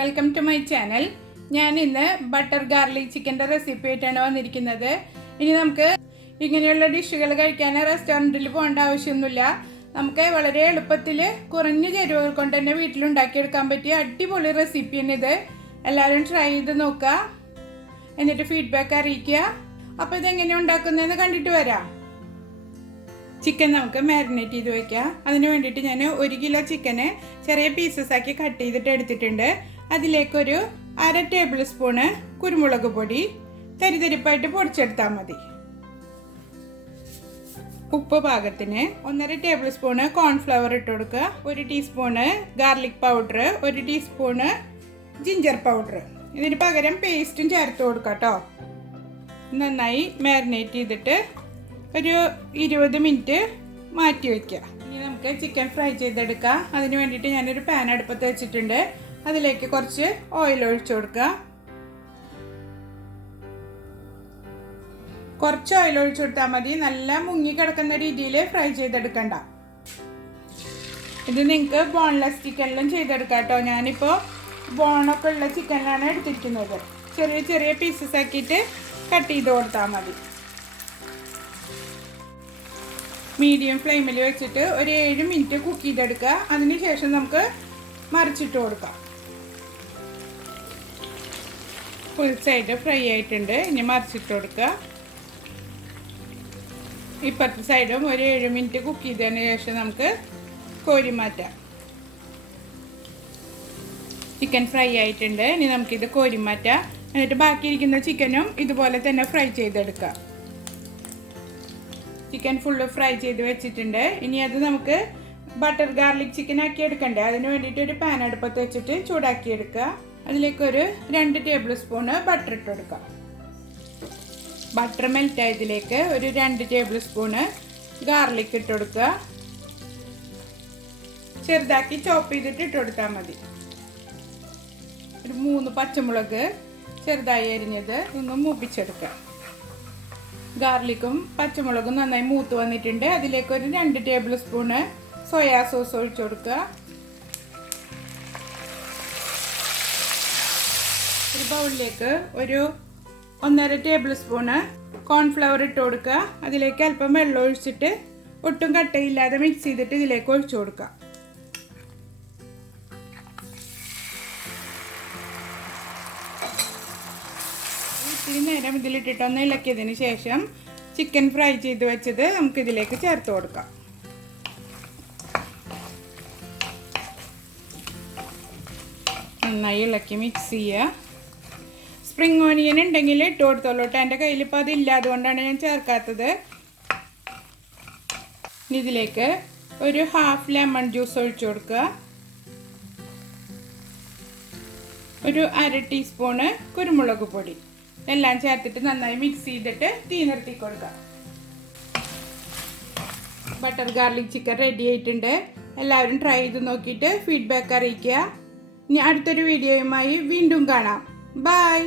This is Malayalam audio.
Welcome to my channel. ഞാൻ ഇന്ന് ബട്ടർ ഗാർലിക് ചിക്കൻ്റെ റെസിപ്പി ആയിട്ടാണ് വന്നിരിക്കുന്നത്. ഇനി നമുക്ക് ഇങ്ങനെയുള്ള ഡിഷുകൾ കഴിക്കാൻ റെസ്റ്റോറൻറ്റിൽ പോകേണ്ട ആവശ്യമൊന്നുമില്ല. നമുക്ക് വളരെ എളുപ്പത്തിൽ കുറഞ്ഞ ചേരുവകൾ കൊണ്ട് തന്നെ വീട്ടിലുണ്ടാക്കിയെടുക്കാൻ പറ്റിയ അടിപൊളി റെസിപ്പിയാണ് ഇത്. എല്ലാവരും ട്രൈ ചെയ്ത് നോക്കുക, എന്നിട്ട് ഫീഡ്ബാക്ക് അറിയിക്കുക. അപ്പോൾ ഇതെങ്ങനെയാണ് ഉണ്ടാക്കുന്നതെന്ന് കണ്ടിട്ട് വരാം. ചിക്കൻ നമുക്ക് മാരിനേറ്റ് ചെയ്ത് വയ്ക്കാം. അതിന് വേണ്ടിയിട്ട് ഞാൻ 1 കിലോ ചിക്കന് ചെറിയ പീസസ് ആക്കി കട്ട് ചെയ്തിട്ട് എടുത്തിട്ടുണ്ട്. അതിലേക്കൊരു 1/2 ടേബിൾ സ്പൂണ് കുരുമുളക് പൊടി തരിതരിപ്പായിട്ട് പൊടിച്ചെടുത്താൽ മതി. ഉപ്പ് പാകത്തിന്, 1/2 ടേബിൾ സ്പൂണ് കോൺഫ്ലവർ ഇട്ട് കൊടുക്കുക. 1 teaspoon garlic powder, 1 teaspoon ginger powder. ഇതിന് പകരം പേസ്റ്റും ചേർത്ത് കൊടുക്കാം കേട്ടോ. നന്നായി മാരിനേറ്റ് ചെയ്തിട്ട് ഒരു 20 മിനിറ്റ് മാറ്റി വയ്ക്കുക. ഇനി നമുക്ക് ചിക്കൻ ഫ്രൈ ചെയ്തെടുക്കാം. അതിന് വേണ്ടിയിട്ട് ഞാനൊരു പാൻ അടുപ്പത്ത് വെച്ചിട്ടുണ്ട്. അതിലേക്ക് കുറച്ച് ഓയിൽ ഒഴിച്ചു കൊടുക്കുക. കുറച്ച് ഓയിൽ ഒഴിച്ചു കൊടുത്താൽ മതി, നല്ല മുങ്ങി കിടക്കുന്ന രീതിയിൽ ഫ്രൈ ചെയ്തെടുക്കണ്ട. ഇത് നിങ്ങൾക്ക് ബോൺലെസ് ചിക്കനിലും ചെയ്തെടുക്കാം കേട്ടോ. ഞാനിപ്പോൾ ബോണൊക്കെ ഉള്ള ചിക്കനിലാണ് എടുത്തിരിക്കുന്നത്. ചെറിയ ചെറിയ പീസസ് ആക്കിയിട്ട് കട്ട് ചെയ്ത് കൊടുത്താൽ മതി. മീഡിയം ഫ്ലെയിമിൽ വെച്ചിട്ട് ഒരു 7 മിനിറ്റ് കുക്ക് ചെയ്തെടുക്കുക. അതിനുശേഷം നമുക്ക് മറിച്ചിട്ട് കൊടുക്കാം. ഫുൾ സൈഡ് ഫ്രൈ ആയിട്ടുണ്ട്. ഇനി മറിച്ചിട്ട് കൊടുക്കുക. ഇപ്പുറത്തെ സൈഡും ഒരു 7 മിനിറ്റ് കുക്ക് ചെയ്തതിന് ശേഷം നമുക്ക് കോരി മാറ്റാം. ചിക്കൻ ഫ്രൈ ആയിട്ടുണ്ട്. ഇനി നമുക്കിത് കോരി മാറ്റാം. എന്നിട്ട് ബാക്കിയിരിക്കുന്ന ചിക്കനും ഇതുപോലെ തന്നെ ഫ്രൈ ചെയ്തെടുക്കാം. ചിക്കൻ ഫുള്ള് ഫ്രൈ ചെയ്ത് വെച്ചിട്ടുണ്ട്. ഇനി അത് നമുക്ക് ബട്ടർ ഗാർലിക് ചിക്കൻ ആക്കി എടുക്കണ്ടേ. അതിന് വേണ്ടിയിട്ട് ഒരു പാൻ അടുപ്പത്ത് വെച്ചിട്ട് ചൂടാക്കി എടുക്കുക. അതിലേക്കൊരു 2 ടേബിൾ സ്പൂണ് ബട്ടർ ഇട്ട് കൊടുക്കുക. ബട്ടർ മെൽറ്റ് ആയതിലേക്ക് ഒരു 2 ടേബിൾ സ്പൂണ് ഗാർലിക് ഇട്ട് കൊടുക്കുക. ചെറുതാക്കി ചോപ്പ് ചെയ്തിട്ട് ഇട്ട് കൊടുത്താൽ മതി. ഒരു 3 പച്ചമുളക് ചെറുതായി അരിഞ്ഞത് ഒന്ന് മൂപ്പിച്ചെടുക്കുക. ഗാർലിക്കും പച്ചമുളകും നന്നായി മൂത്ത് വന്നിട്ടുണ്ട്. അതിലേക്ക് ഒരു 2 ടേബിൾ സ്പൂണ് സോയാ സോസ് ഒഴിച്ചു കൊടുക്കുക. ഒരു ബൗളിലേക്ക് ഒരു 1.5 ടേബിൾ സ്പൂണ് കോൺഫ്ലവർ ഇട്ട് കൊടുക്കുക. അതിലേക്ക് അല്പം വെള്ളം ഒഴിച്ചിട്ട് ഒട്ടും കട്ടയില്ലാതെ മിക്സ് ചെയ്തിട്ട് ഇതിലേക്ക് ഒഴിച്ചു കൊടുക്കുക. ഇത്തിരി നേരം ഇതിലിട്ടിട്ട് ഒന്ന് ഇളക്കിയതിന് ശേഷം ചിക്കൻ ഫ്രൈ ചെയ്ത് വെച്ചത് നമുക്കിതിലേക്ക് ചേർത്ത് കൊടുക്കാം. നന്നായി ഇളക്കി മിക്സ് ചെയ്യുക. സ്പ്രിംഗ് ഓണിയൻ ഉണ്ടെങ്കിൽ ഇട്ട് കൊടുത്തോളൂട്ടോ. എൻ്റെ കയ്യിൽ ഇപ്പോൾ അതില്ല, അതുകൊണ്ടാണ് ഞാൻ ചേർക്കാത്തത്. ഇതിലേക്ക് ഒരു 1/2 ലെമൺ ജ്യൂസ് ഒഴിച്ചു കൊടുക്കുക. ഒരു 1/2 ടീസ്പൂണ് കുരുമുളക് പൊടി എല്ലാം ചേർത്തിട്ട് നന്നായി മിക്സ് ചെയ്തിട്ട് തീ നിർത്തി കൊടുക്കുക. ബട്ടർ ഗാർലിക് ചിക്കൻ റെഡി ആയിട്ടുണ്ട്. എല്ലാവരും ട്രൈ ചെയ്ത് നോക്കിയിട്ട് ഫീഡ്ബാക്ക് അറിയിക്കുക. ഇനി അടുത്തൊരു വീഡിയോയുമായി വീണ്ടും കാണാം. ബൈ.